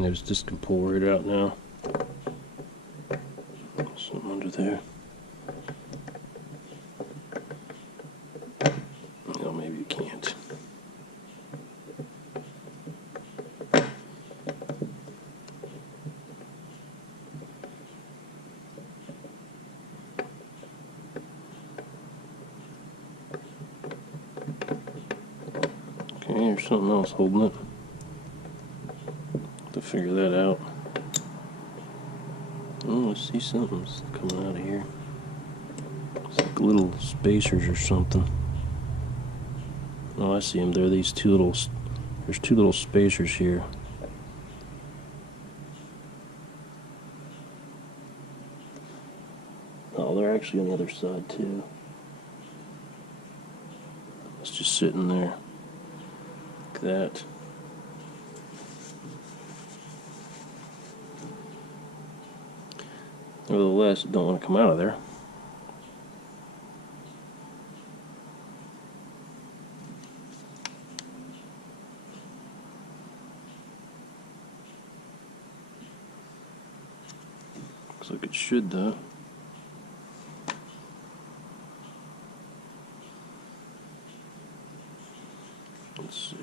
And there's this can pull right out now. Something under there. No, maybe you can't. Okay, there's something else holding it. To figure that out. Oh, I see something's coming out of here. It's like little spacers or something. Oh, I see them. There are these two little. There's two little spacers here. Oh, they're actually on the other side too. It's just sitting there. Like that. Nevertheless, don't want to come out of there. Looks like it should, though. Let's see.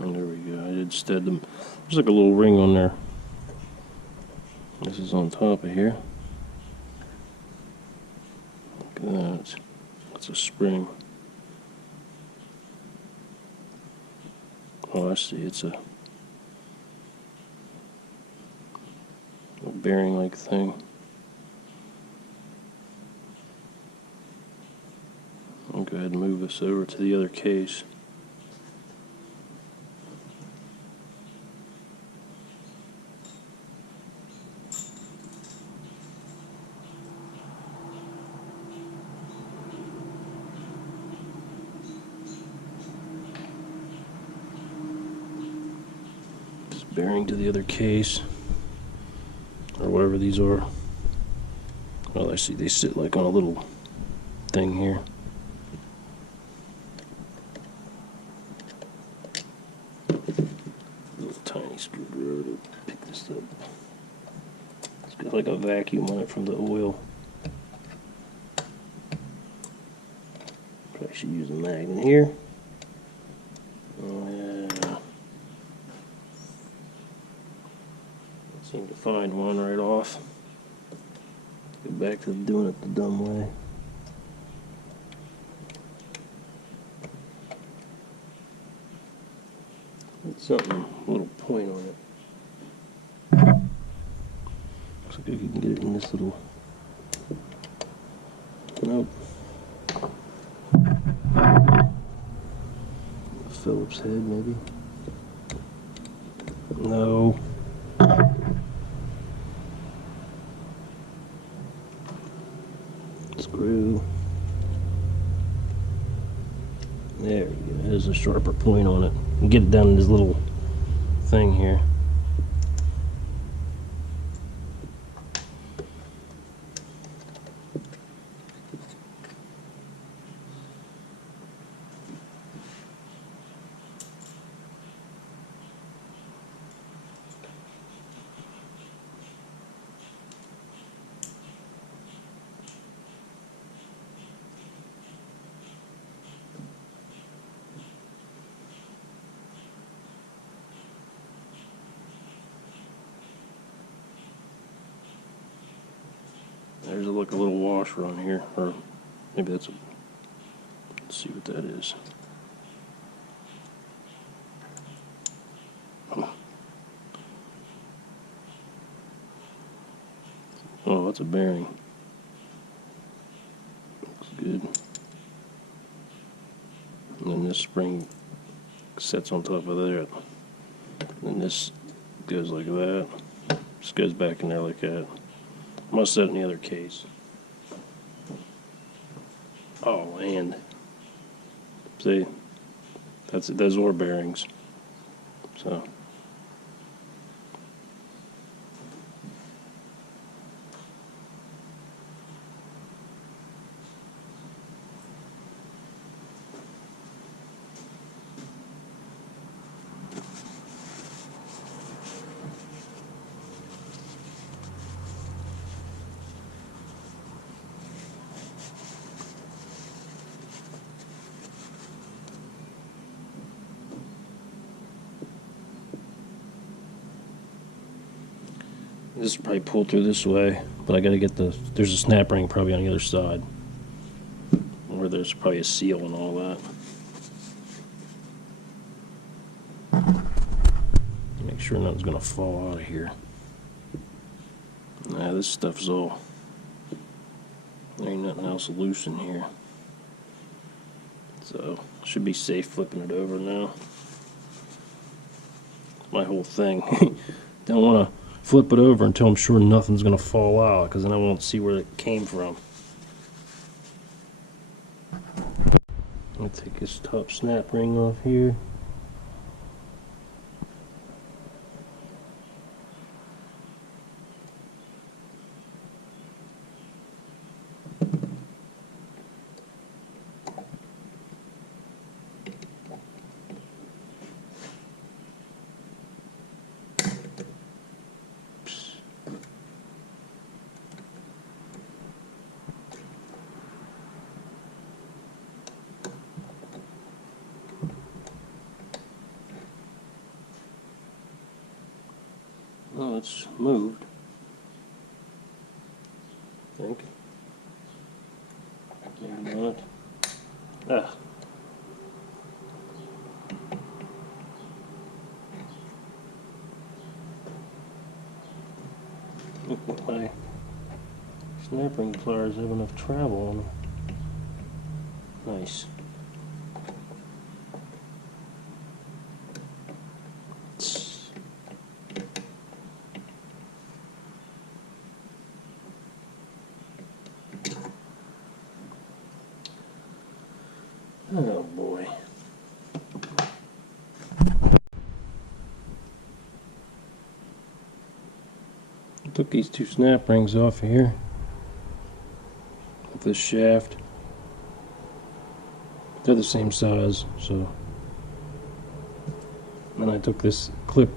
And there we go. I did stead them. There's like a little ring on there. This is on top of here. Look at that. That's a spring. Oh, I see. It's a bearing-like thing. I'll go ahead and move this over to the other case. Bearing to the other case, or whatever these are. Well, I see they sit like on a little thing here. Little tiny screwdriver to pick this up. It's got like a vacuum on it from the oil. Probably should use a magnet here. Oh yeah. Seem to find one right off. Get back to doing it the dumb way. It's something, a little point on it. Looks like you can get it in this little. Nope. A Phillips head, maybe. No. Screw. There we go. There's a sharper point on it. And get it down in this little thing here. There's like a little washer on here, or maybe that's a. Let's see what that is. Oh, that's a bearing. Looks good. And then this spring sets on top of there. And this goes like that. Just goes back in there like that. Must set it in the other case. Oh, and see, that's it. Those are bearings. So. This will probably pull through this way, but I gotta get there's a snap ring probably on the other side, where there's probably a seal and all that. Make sure nothing's gonna fall out of here. Nah, this stuff's all, there ain't nothing else loose in here. So, should be safe flipping it over now. My whole thing. Don't want to flip it over until I'm sure nothing's going to fall out, because then I won't see where it came from. Let me take this top snap ring off here. Oh, it's moved, I think. Maybe not. Ah. Look at my snap ring pliers have enough travel on them. Nice. Oh boy. I took these two snap rings off of here with this shaft. They're the same size, so. Then I took this clip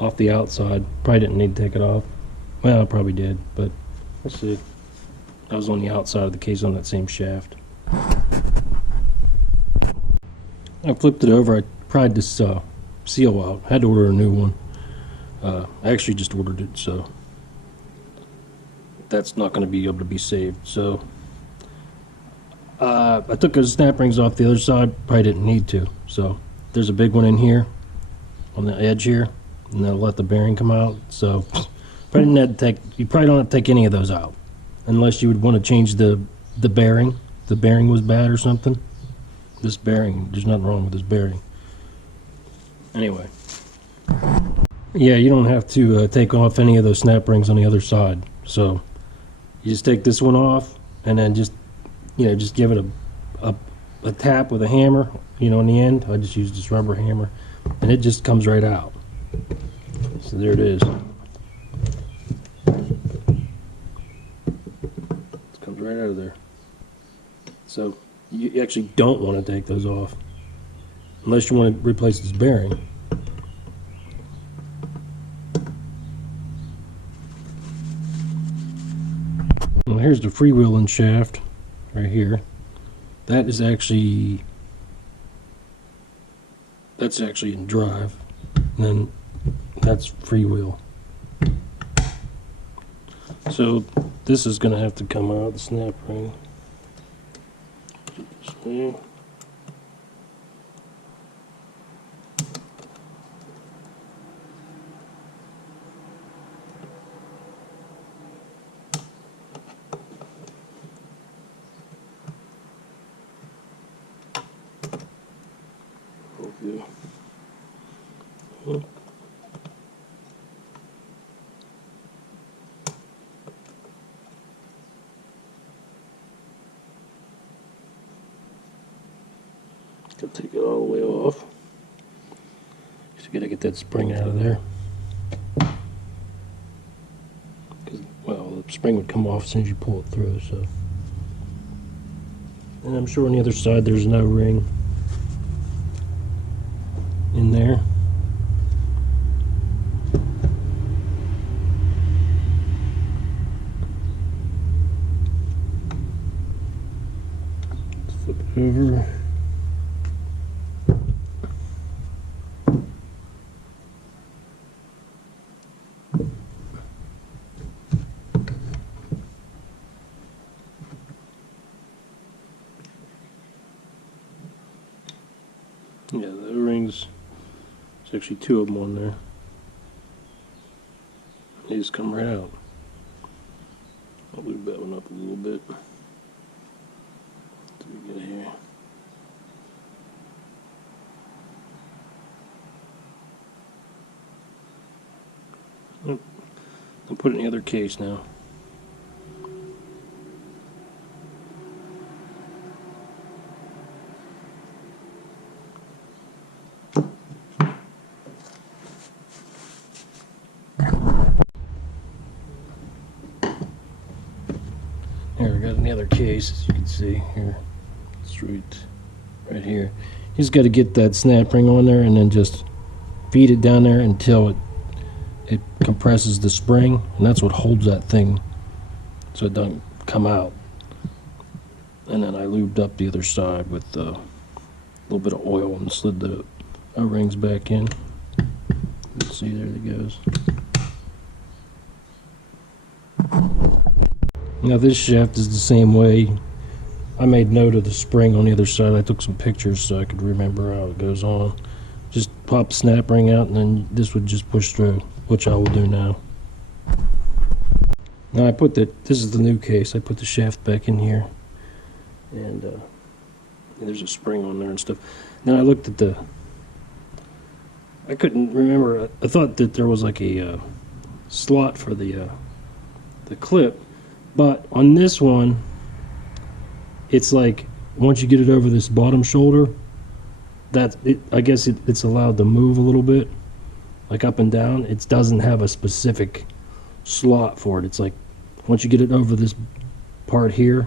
off the outside. Probably didn't need to take it off. Well, I probably did, but let's see. That was on the outside of the case on that same shaft. I flipped it over. I pried this seal out. Had to order a new one. I actually just ordered it, so that's not going to be able to be saved. So I took those snap rings off the other side. Probably didn't need to. So there's a big one in here on the edge here, and that'll let the bearing come out. So probably didn't have to take. You probably don't have to take any of those out, unless you would want to change the bearing. The bearing was bad or something. This bearing, there's nothing wrong with this bearing. Anyway, yeah, you don't have to take off any of those snap rings on the other side. So you just take this one off, and then just give it a tap with a hammer, in the end. I just use this rubber hammer, and it just comes right out. So there it is. It comes right out of there. So you actually don't want to take those off unless you want to replace this bearing. Well, here's the freewheeling shaft right here. That's actually in drive, and then that's freewheel. So this is going to have to come out, the snap ring. This way. Okay. Gotta take it all the way off. Just gotta get that spring out of there. Well, the spring would come off as soon as you pull it through, so. And I'm sure on the other side there's no ring in there. Flip it over. Yeah, the O-rings, there's actually 2 of them on there. They just come right out. I'll lube that one up a little bit. What do we get here? Oh, I'll put it in the other case now. Here, we got another case, as you can see here. It's right here. You just got to get that snap ring on there and then just feed it down there until it compresses the spring, and that's what holds that thing so it doesn't come out. And then I lubed up the other side with a little bit of oil and slid the O-rings back in. Let's see, there it goes. Now this shaft is the same way. I made note of the spring on the other side. I took some pictures so I could remember how it goes on. Just pop the snap ring out and then this would just push through, which I will do now. Now this is the new case. I put the shaft back in here. And there's a spring on there and stuff. Then I looked at I couldn't remember. I thought that there was like a slot for the clip. But on this one, it's like once you get it over this bottom shoulder, I guess it's allowed to move a little bit, like up and down. It doesn't have a specific slot for it. It's like once you get it over this part here,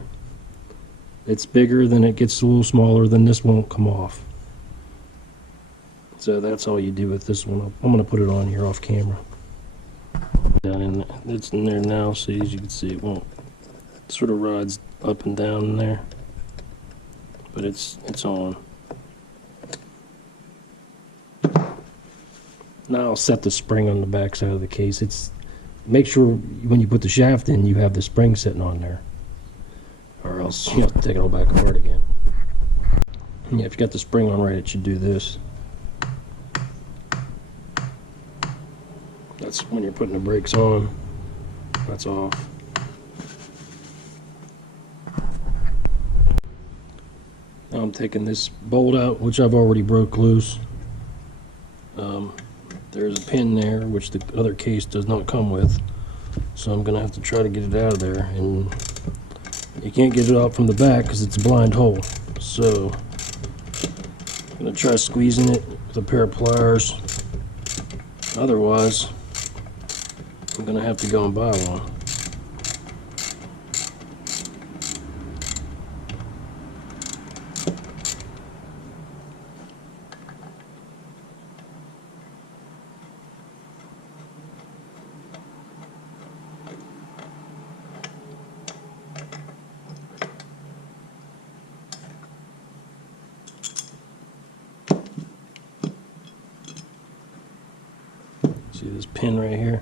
it's bigger, then it gets a little smaller, then this won't come off. So that's all you do with this one. I'm going to put it on here off camera. Down in, it's in there now, so as you can see, it won't. It sort of rides up and down in there, but it's on. Now I'll set the spring on the back side of the case. Make sure when you put the shaft in, you have the spring sitting on there, or else you have to take it all back apart again. Yeah, if you got the spring on right, it should do this. That's when you're putting the brakes on. That's off. Now I'm taking this bolt out, which I've already broke loose. There's a pin there, which the other case does not come with. So I'm going to have to try to get it out of there. And you can't get it out from the back because it's a blind hole. So I'm going to try squeezing it with a pair of pliers. Otherwise, I'm going to have to go and buy one. See this pin right here?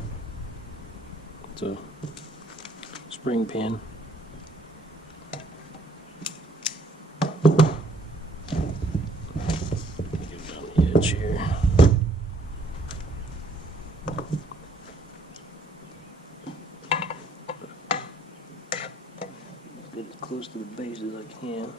It's a spring pin. Get down the edge here. Get as close to the base as I can.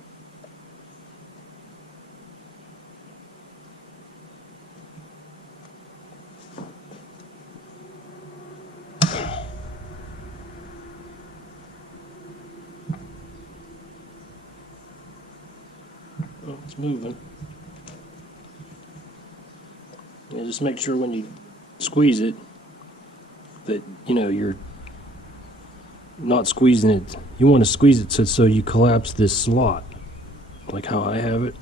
It's moving. Yeah, just make sure when you squeeze it that you're not squeezing it. You want to squeeze it so you collapse this slot, like how I have it.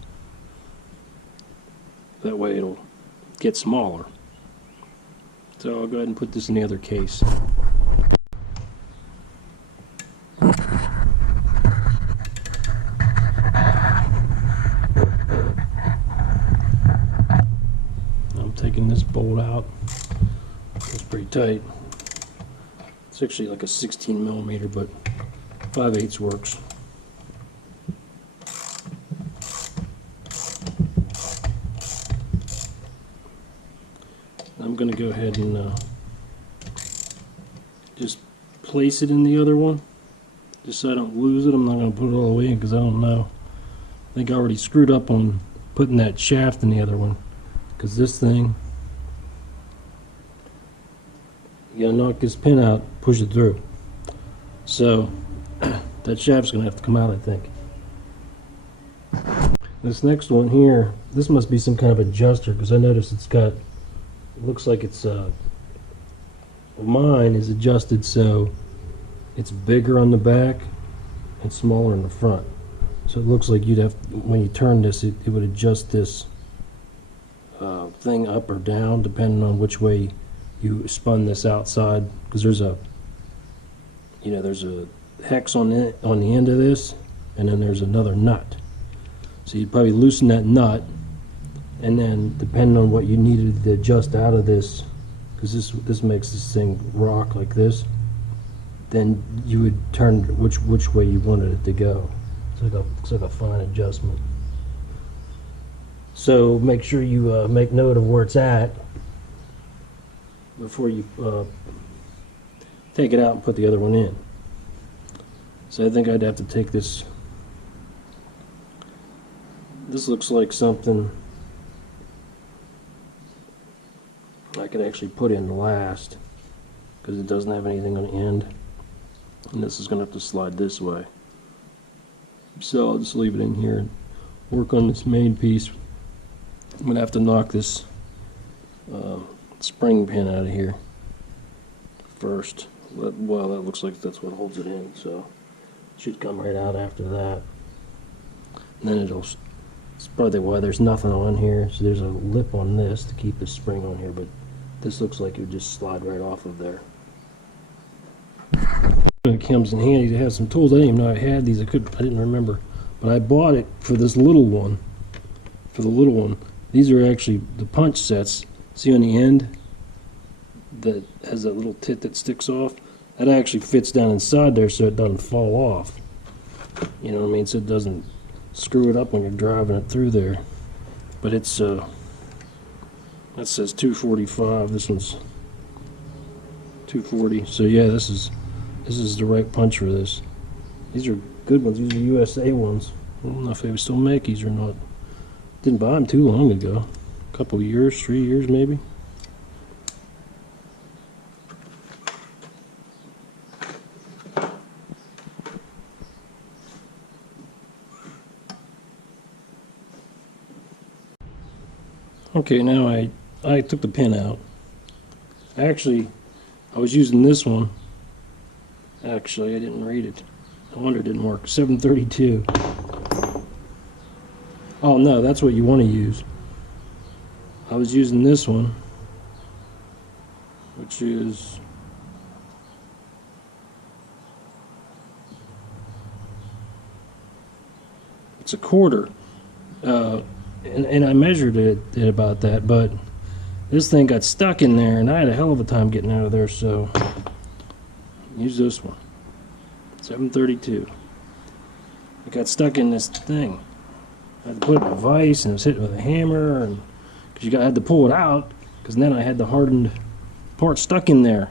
That way it'll get smaller. So I'll go ahead and put this in the other case. Taking this bolt out. It's pretty tight. It's actually like a 16 millimeter, but 5/8 works. I'm going to go ahead and just place it in the other one, just so I don't lose it. I'm not going to put it all the way in because I don't know. I think I already screwed up on putting that shaft in the other one, because this thing, you gotta knock this pin out, push it through. So that shaft's gonna have to come out, I think. This next one here, this must be some kind of adjuster, because I noticed it's got, it looks like it's mine is adjusted so it's bigger on the back and smaller in the front. So it looks like you'd have, when you turn this, it would adjust this thing up or down depending on which way you spun this outside, because there's a, you know, there's a hex on the end of this, and then there's another nut. So you'd probably loosen that nut, and then depending on what you needed to adjust out of this, because this makes this thing rock like this, then you would turn which way you wanted it to go. It's like a fine adjustment. So make sure you make note of where it's at before you take it out and put the other one in. So I think I'd have to take this. This looks like something I could actually put in last, because it doesn't have anything on the end, and this is going to have to slide this way. So I'll just leave it in here and work on this main piece. I'm going to have to knock this spring pin out of here first. Well, that looks like that's what holds it in, so it should come right out after that. And then it's probably why there's nothing on here. So there's a lip on this to keep the spring on here, but this looks like it would just slide right off of there. It comes in handy to have some tools. I didn't even know I had these. I didn't remember, but I bought it for this little one. For the little one, these are actually the punch sets. See on the end that has that little tit that sticks off? That actually fits down inside there so it doesn't fall off. You know what I mean? So it doesn't screw it up when you're driving it through there. But it's that says 245. This one's 240. So yeah, this is the right punch for this. These are good ones. These are USA ones. I don't know if they would still make these or not. Didn't buy them too long ago. A couple years, 3 years maybe. Okay, now I took the pin out. Actually, I was using this one. Actually, I didn't read it. No wonder it didn't work. 732. Oh no, that's what you want to use. I was using this one, which is it's a quarter. And I measured it at about that, but this thing got stuck in there, and I had a hell of a time getting out of there, so use this one. 732. It got stuck in this thing. I had to put it in a vise, and it was hitting with a hammer, and because you had to pull it out, because then I had the hardened part stuck in there.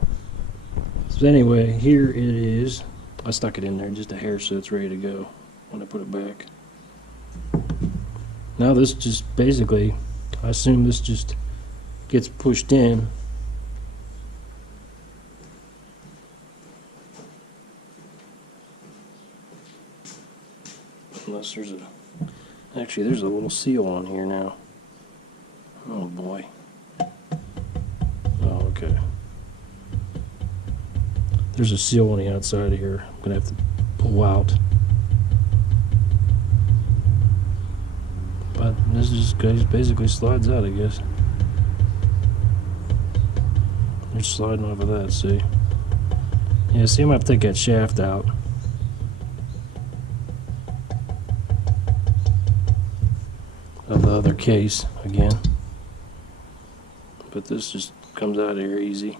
So anyway, here it is. I stuck it in there just a hair so it's ready to go when I put it back. Now this just basically, I assume this just gets pushed in. Unless there's actually there's a little seal on here now. Oh boy. Oh, okay. There's a seal on the outside of here. I'm gonna have to pull out. But this just basically slides out, I guess. You're sliding off of that, see? Yeah, see, I'm gonna have to take that shaft out. Of the other case again. But this just comes out of here easy.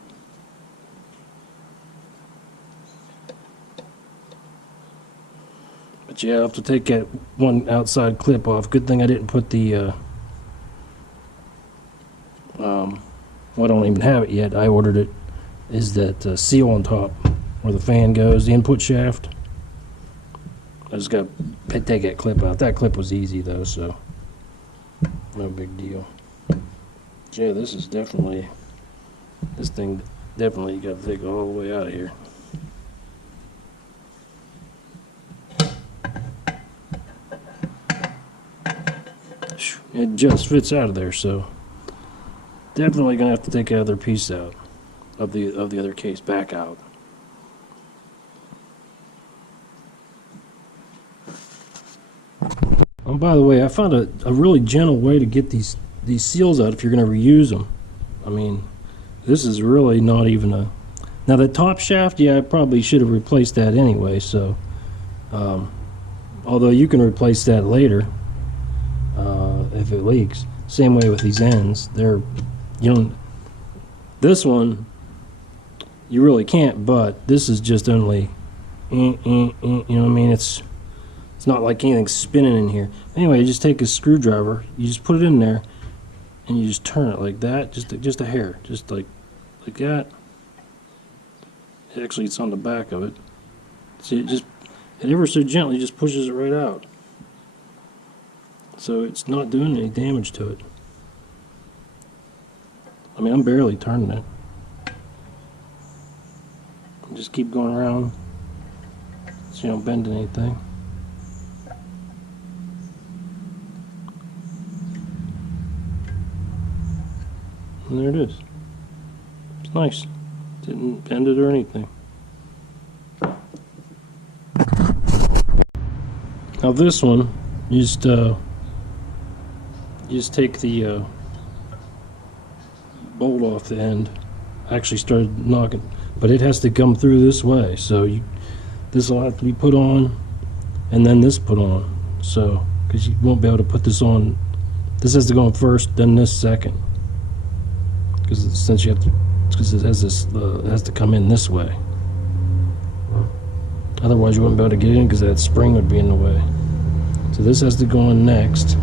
But yeah, I'll have to take that one outside clip off. Good thing I didn't put the well, I don't even have it yet, I ordered it, is that seal on top where the fan goes, the input shaft. I just got to take that clip out. That clip was easy though, so no big deal. Yeah, this is definitely, this thing definitely you got to take all the way out of here. It just fits out of there, so definitely gonna have to take the other piece out of the other case back out. Oh, by the way, I found a really gentle way to get these seals out if you're gonna reuse them. I mean, this is really not even a. Now the top shaft, yeah, I probably should have replaced that anyway. So, although you can replace that later. If it leaks. Same way with these ends. They're, you know, this one you really can't, but this is just only, you know what I mean? It's not like anything's spinning in here. Anyway, you just take a screwdriver, you just put it in there, and you just turn it like that, just a hair, just like that. Actually, it's on the back of it. See, it ever so gently just pushes it right out. So it's not doing any damage to it. I mean, I'm barely turning it. Just keep going around so you don't bend anything. And there it is. It's nice. Didn't bend it or anything. Now this one, you just take the bolt off the end. I actually started knocking, but it has to come through this way. So this will have to be put on, and then this put on. So, because you won't be able to put this on. This has to go on first, then this second. Because since you have to, because it has this, it has to come in this way. Otherwise, you wouldn't be able to get in because that spring would be in the way. So this has to go on next.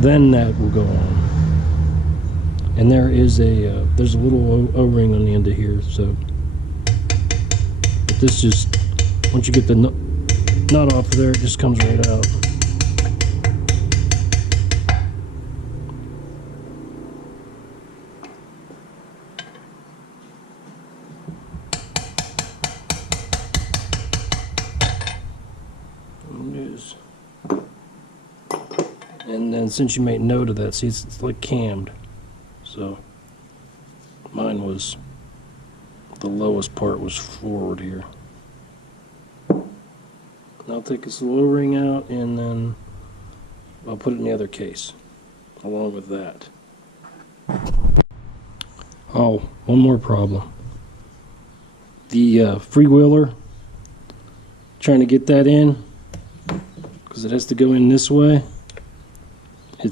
Then that will go on, and there is there's a little O-ring on the end of here. So, but this just, once you get the nut off of there, it just comes right out. And then since you made note of that, see, it's like cammed. So mine was, the lowest part was forward here. Now I'll take this little ring out and then I'll put it in the other case along with that. Oh, one more problem. The freewheeler, trying to get that in, because it has to go in this way. It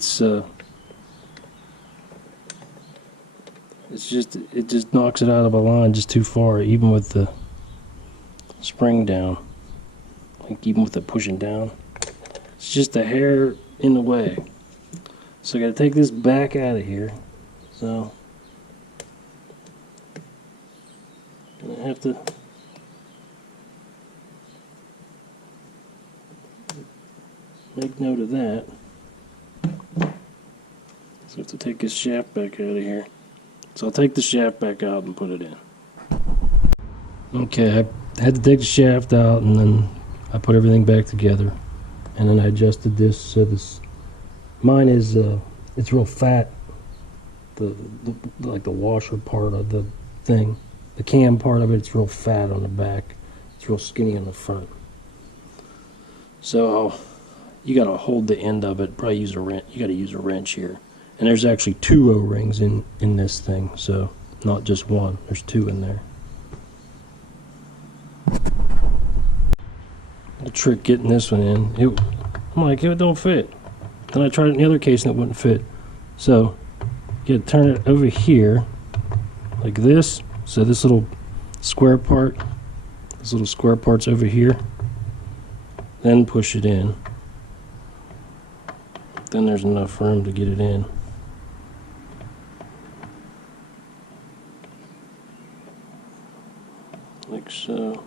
just knocks it out of a line just too far, even with the spring down. Like even with the pushing down, it's just a hair in the way. So I got to take this back out of here. So I have to make note of that. So I have to take this shaft back out of here. So I'll take the shaft back out and put it in. Okay, I had to take the shaft out and then I put everything back together. And then I adjusted this so this, mine is, it's real fat. Like the washer part of the thing. The cam part of it's real fat on the back. It's real skinny on the front. So you got to hold the end of it. Probably use a wrench. You got to use a wrench here. And there's actually 2 O-rings in this thing, so not just one. There's 2 in there. The trick getting this one in, I'm like, it don't fit. Then I tried it in the other case and it wouldn't fit. So you got to turn it over here, like this. So this little square part, this little square part's over here. Then push it in. Then there's enough room to get it in. So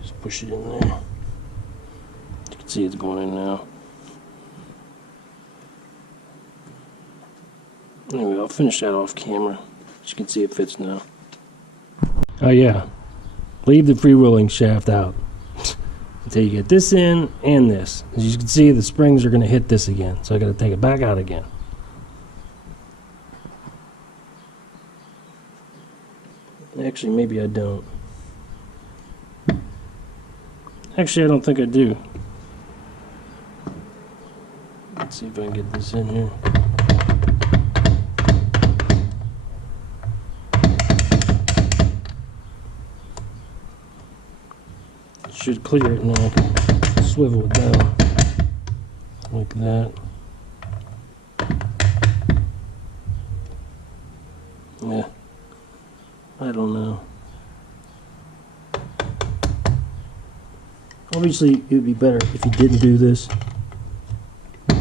just push it in there. You can see it's going in now. Anyway, I'll finish that off camera. As you can see, it fits now. Oh yeah, leave the freewheeling shaft out until you get this in and this. As you can see, the springs are going to hit this again, so I got to take it back out again. Actually, maybe I don't. Actually, I don't think I do. Let's see if I can get this in here. Should clear it, and then I can swivel it down like that. Yeah, I don't know. Obviously, it would be better if you didn't do this. I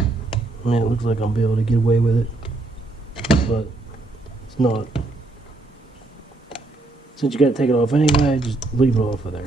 mean, it looks like I'll be able to get away with it, but it's not. Since you got to take it off anyway, just leave it off of there.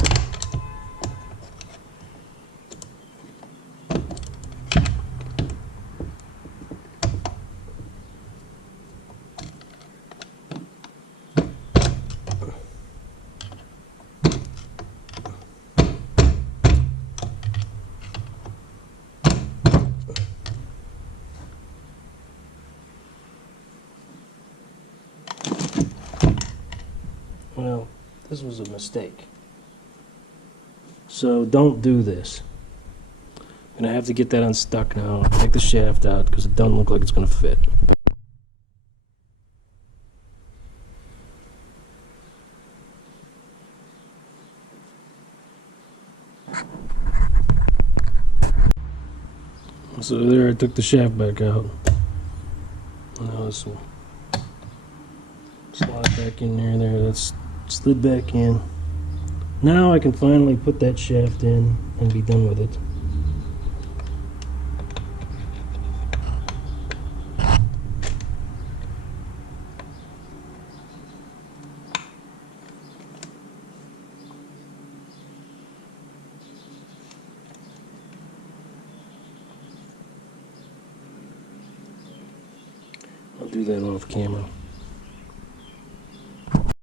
Well, this was a mistake. So don't do this. I'm gonna have to get that unstuck now. Take the shaft out because it doesn't look like it's gonna fit. So there, I took the shaft back out. Now this will slide back in there. There, that's slid back in. Now I can finally put that shaft in and be done with it. I'll do that off camera.